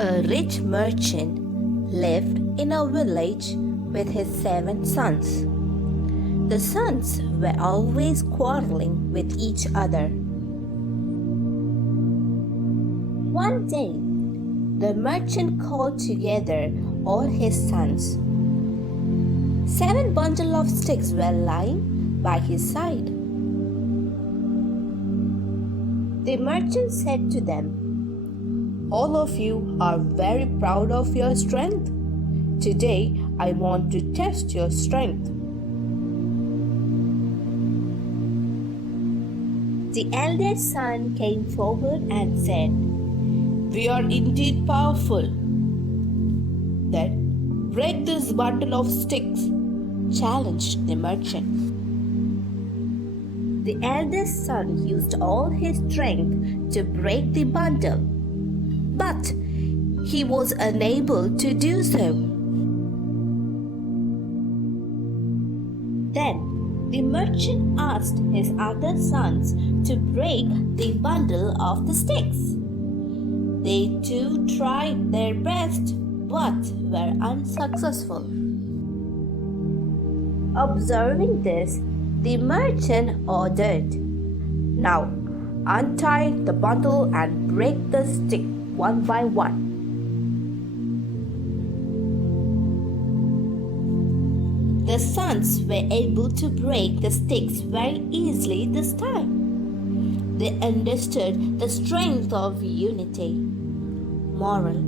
A rich merchant lived in a village with his 7 sons. The sons were always quarreling with each other. One day, the merchant called together all his sons. 7 bundles of sticks were lying by his side. The merchant said to them, "All of you are very proud of your strength. Today I want to test your strength." The eldest son came forward and said, "We are indeed powerful." "Then break this bundle of sticks," challenged the merchant. The eldest son used all his strength to break the bundle, but he was unable to do so. Then the merchant asked his other sons to break the bundle of the sticks. They too tried their best but were unsuccessful. Observing this, the merchant ordered, "Now untie the bundle and break the stick one by one." The sons were able to break the sticks very easily this time. They understood the strength of unity. Moral: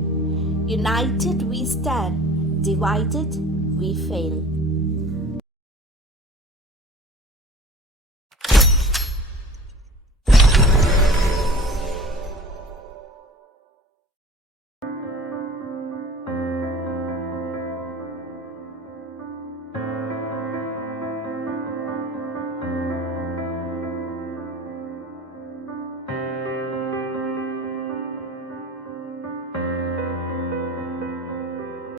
united we stand, divided we fail.